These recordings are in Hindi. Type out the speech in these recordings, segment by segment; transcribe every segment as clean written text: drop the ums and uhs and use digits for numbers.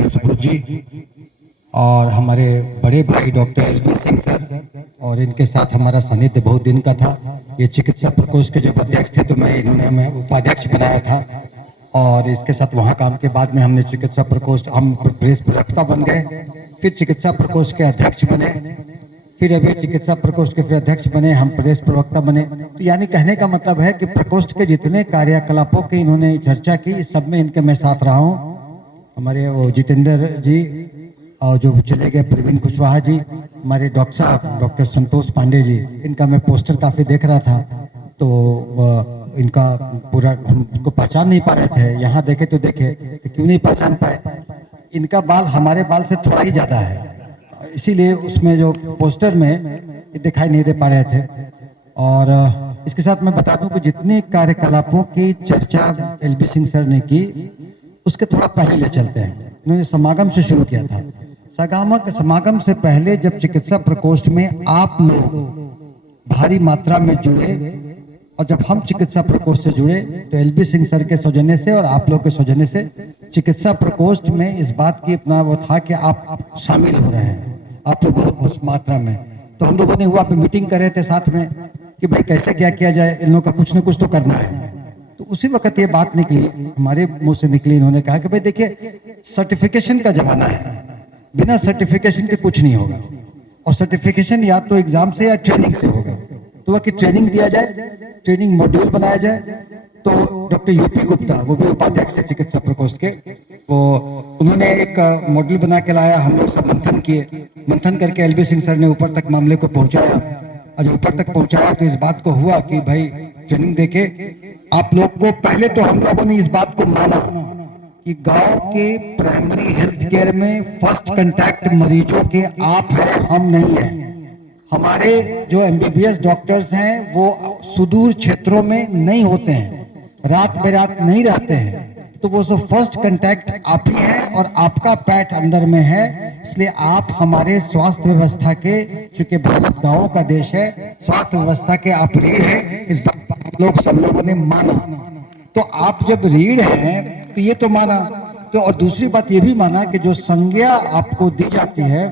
भाई सुब्रत जी और हमारे बड़े भाई डॉक्टर एलबी सिंह सर, और इनके साथ हमारा सानिध्य बहुत दिन का था। ये चिकित्सा प्रकोष्ठ के जब अध्यक्ष थे तो मैं उपाध्यक्ष बनाया था, और इसके साथ वहाँ काम के बाद में हमने चिकित्सा प्रकोष्ठ, हम प्रेस प्रवक्ता बन गए, फिर चिकित्सा प्रकोष्ठ के अध्यक्ष बने, फिर अभी चिकित्सा प्रकोष्ठ के फिर अध्यक्ष बने, हम प्रदेश प्रवक्ता बने। तो यानी कहने का मतलब है कि प्रकोष्ठ के जितने कार्यकलापों की इन्होंने चर्चा की, सब में इनके मैं साथ रहा हूँ। हमारे वो जितेंद्र जी और जो चले गए प्रवीण कुशवाहा जी, हमारे डॉक्टर साहब डॉक्टर संतोष पांडे जी, इनका मैं पोस्टर काफी देख रहा था, तो इनका पूरा हम इनको पहचान नहीं पा रहे थे। यहाँ देखे तो देखे तो क्यों नहीं पहचान पाए, इनका बाल हमारे बाल से थोड़ा ही ज्यादा है, इसीलिए उसमें जो पोस्टर में दिखाई नहीं दे पा रहे थे। और इसके साथ मैं बता दूं कि जितने कार्यकलापों की चर्चा एलबी सिंह सर ने की, उसके थोड़ा पहले चलते हैं। इन्होंने समागम से शुरू किया था। समागम से पहले जब चिकित्सा प्रकोष्ठ में आप लोग भारी मात्रा में जुड़े, और जब हम चिकित्सा प्रकोष्ठ से जुड़े तो एलबी सिंह सर के सौजन्य से और आप लोग के सौजन्य से चिकित्सा प्रकोष्ठ में इस बात की अपना वो था कि आप शामिल हो रहे हैं, आप लोग बहुत मात्रा में। तो हम लोगों ने हुआ पे मीटिंग कर रहे थे साथ में कि भाई कैसे क्या किया जाए, इन लोगों का कुछ न कुछ तो करना है। तो उसी वक्त ये बात निकली, हमारे मुंह से निकली, इन्होंने कहा कि भाई देखिए सर्टिफिकेशन का जमाना है, बिना सर्टिफिकेशन के कुछ नहीं होगा, और सर्टिफिकेशन या तो एग्जाम से या ट्रेनिंग से होगा। तो वह कि ट्रेनिंग दिया जाए, ट्रेनिंग मॉड्यूल बनाया जाए। तो डॉक्टर यूपी गुप्ता, वो भी उपाध्यक्ष है चिकित्सा प्रकोष्ठ के, वो उन्होंने एक मॉड्यूल बना के लाया, हम लोग सब मंथन किए, मंथन करके एलबी सिंह सर ने ऊपर तक मामले को पहुंचाया, और जब ऊपर तक पहुंचाया तो इस बात को हुआ कि भाई ट्रेनिंग देके आप लोग को, पहले तो हम लोगों ने इस बात को माना कि गांव के प्राइमरी हेल्थ केयर में फर्स्ट कांटेक्ट मरीजों के आप हैं, हम नहीं हैं। हमारे जो एमबीबीएस डॉक्टर्स हैं वो सुदूर क्षेत्रों में नहीं होते हैं, रात बेरात नहीं रहते हैं, तो वो जो फर्स्ट कांटेक्ट आप ही हैं और आपका पैठ अंदर में है, इसलिए आप हमारे स्वास्थ्य व्यवस्था के, चूंकि भारत गांवों का देश है, स्वास्थ्य व्यवस्था के आप रीढ़ हैं, इस बात लोग सब लोगों ने माना। तो आप जब रीढ़ हैं तो ये तो माना, तो और दूसरी बात ये भी माना कि जो संज्ञा आपको दी जाती है,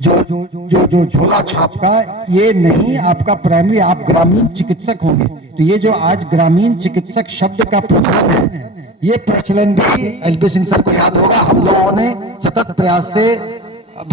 जो जो जो जो झोला छाप का, ये नहीं आपका प्राइमरी, आप ग्रामीण चिकित्सक होंगे। तो ये जो आज ग्रामीण चिकित्सक शब्द का प्रचलन है, ये प्रचलन भी एलबी सिंह सर को याद होगा। हम लोगों ने सतत प्रयास से,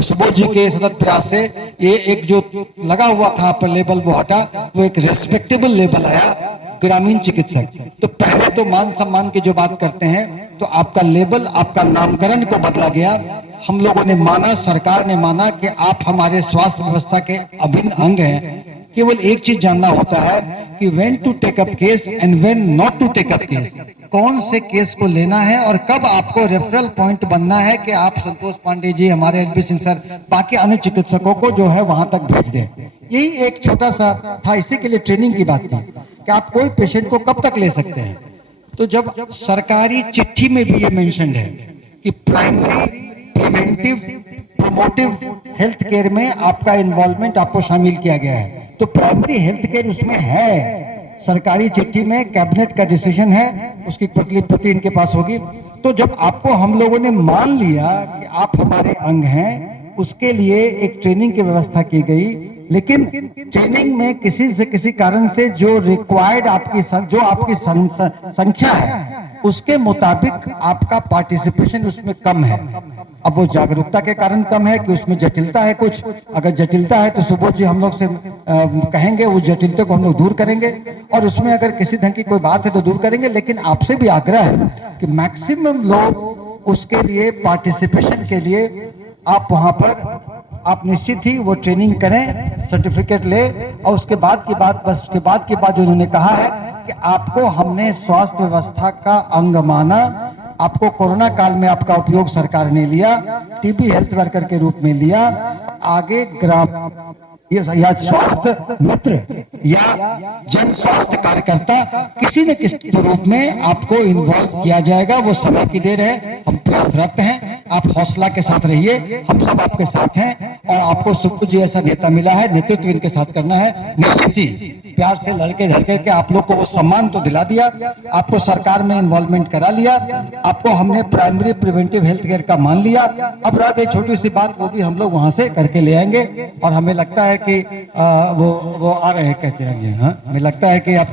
सुबोध जी के सतत प्रयास से, ये एक जो लगा हुआ था पर लेबल वो हटा, वो एक रेस्पेक्टेबल लेबल आया, ग्रामीण चिकित्सक। तो पहले तो मान सम्मान की जो बात करते हैं, तो आपका लेबल, आपका नामकरण को बदला गया। हम लोगों ने माना, सरकार ने माना कि आप हमारे स्वास्थ्य व्यवस्था के अभिन्न अंग हैं। केवल एक चीज जानना होता है कि when to take up case and when not to take up case, कौन से केस को लेना है और कब आपको रेफरल पॉइंट बनना है कि आप संतोष पांडे जी, हमारे एलबी सिंह सर, बाकी अन्य चिकित्सकों को जो है वहां तक भेज दें। यही एक छोटा सा था, इसी के लिए ट्रेनिंग की बात थी कि आप कोई पेशेंट को कब तक ले सकते हैं। तो जब सरकारी चिट्ठी में भी ये मेंशन्ड है कि primary preventive promotive health care में आपका इन्वॉल्वमेंट आपको शामिल किया गया है, तो प्राइमरी हेल्थ केयर उसमें है, सरकारी चिट्ठी में कैबिनेट का डिसीजन है, उसकी प्रतिलिपि इनके पास होगी। तो जब आपको हम लोगों ने मान लिया कि आप हमारे अंग हैं, उसके लिए एक ट्रेनिंग की व्यवस्था की गई। लेकिन ट्रेनिंग में किसी से किसी कारण से जो रिक्वायर्ड आपकी जो आपकी संख्या है, उसके मुताबिक आपका पार्टिसिपेशन उसमें कम है। अब वो जागरूकता के कारण कम है कि उसमें जटिलता है कुछ, अगर जटिलता है तो सुबोध जी हम लोग से कहेंगे, उस जटिलता को हम लोग दूर करेंगे, और उसमें अगर किसी ढंग की कोई बात है तो दूर करेंगे। लेकिन आपसे भी आग्रह है कि मैक्सिमम लोग उसके लिए पार्टिसिपेशन के लिए आप वहां पर आप निश्चित ही वो ट्रेनिंग करें, सर्टिफिकेट ले, और उसके बाद की बात, बस उसके बाद की बात जो उन्होंने कहा है कि आपको हमने स्वास्थ्य व्यवस्था का अंग माना, आपको कोरोना काल में आपका उपयोग सरकार ने लिया, टीबी हेल्थ वर्कर के रूप में लिया, आगे ग्राम या स्वास्थ्य मित्र या जन स्वास्थ्य कार्यकर्ता किसी न किसी रूप में आपको इन्वॉल्व किया जाएगा। वो समय की देर है, हम प्रयासरत हैं, आप हौसला के साथ रहिए, हम सब आपके साथ हैं, और आपको सुब्रत जी ऐसा नेता मिला है, नेतृत्व इनके साथ करना है। निश्चित ही प्यार से लड़के झड़के के आप लोग को वो सम्मान तो दिला दिया, आपको सरकार में इन्वॉल्वमेंट करा लिया, आपको हमने प्राइमरी प्रिवेंटिव हेल्थ केयर का मान लिया। अब रह गई छोटी सी बात, वो भी हम लोग वहां से करके ले आएंगे। और हमें लगता है कि वो आ रहे हैं कहते हैं। हाँ, हमें लगता है कि आपके